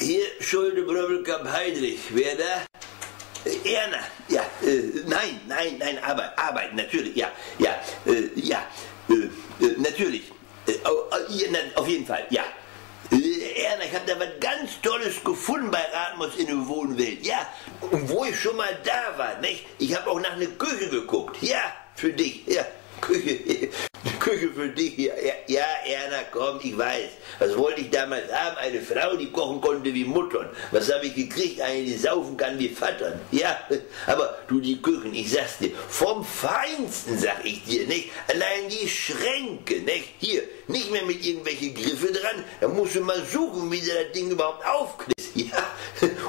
Hier, Schulde, Bröbelkamp, Heidrich. Wer da? Erna. Ja, nein, Arbeit, natürlich, ja, natürlich. Auf jeden Fall, ja. Erna, ich habe da was ganz Tolles gefunden bei Ratmos in der Wohnwelt, ja. Und wo ich schon mal da war, nicht? Ich habe auch nach einer Küche geguckt, ja, für dich, ja. Küche für dich hier. Ja, Erna, komm, ich weiß. Was wollte ich damals haben? Eine Frau, die kochen konnte wie Muttern. Was habe ich gekriegt? Eine, die saufen kann wie Vatern. Ja, aber du, die Küchen, ich sag's dir, vom Feinsten, sag ich dir, nicht? Allein die Schränke, nicht? Hier, nicht mehr mit irgendwelchen Griffe dran. Da musst du mal suchen, wie du das Ding überhaupt aufkriegst. Ja,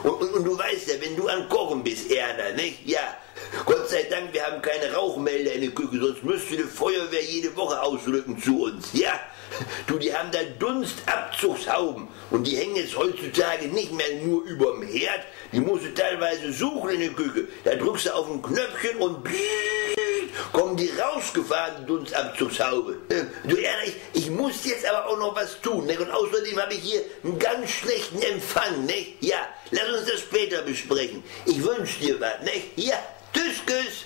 und du weißt ja, wenn du an Kochen bist, Erna, nicht? Ja. Gott sei Dank, wir haben keine Rauchmelder in der Küche, sonst müsste die Feuerwehr jede Woche ausrücken zu uns, ja? Du, die haben da Dunstabzugshauben und die hängen jetzt heutzutage nicht mehr nur überm Herd, die musst du teilweise suchen in der Küche. Da drückst du auf ein Knöpfchen und kommen die rausgefahren, die Dunstabzugshaube. Du ehrlich, ich muss jetzt aber auch noch was tun, ne? Und außerdem habe ich hier einen ganz schlechten Empfang, ne? Ja, lass uns das später besprechen. Ich wünsche dir was, ne? Ja, tschüss, tschüss.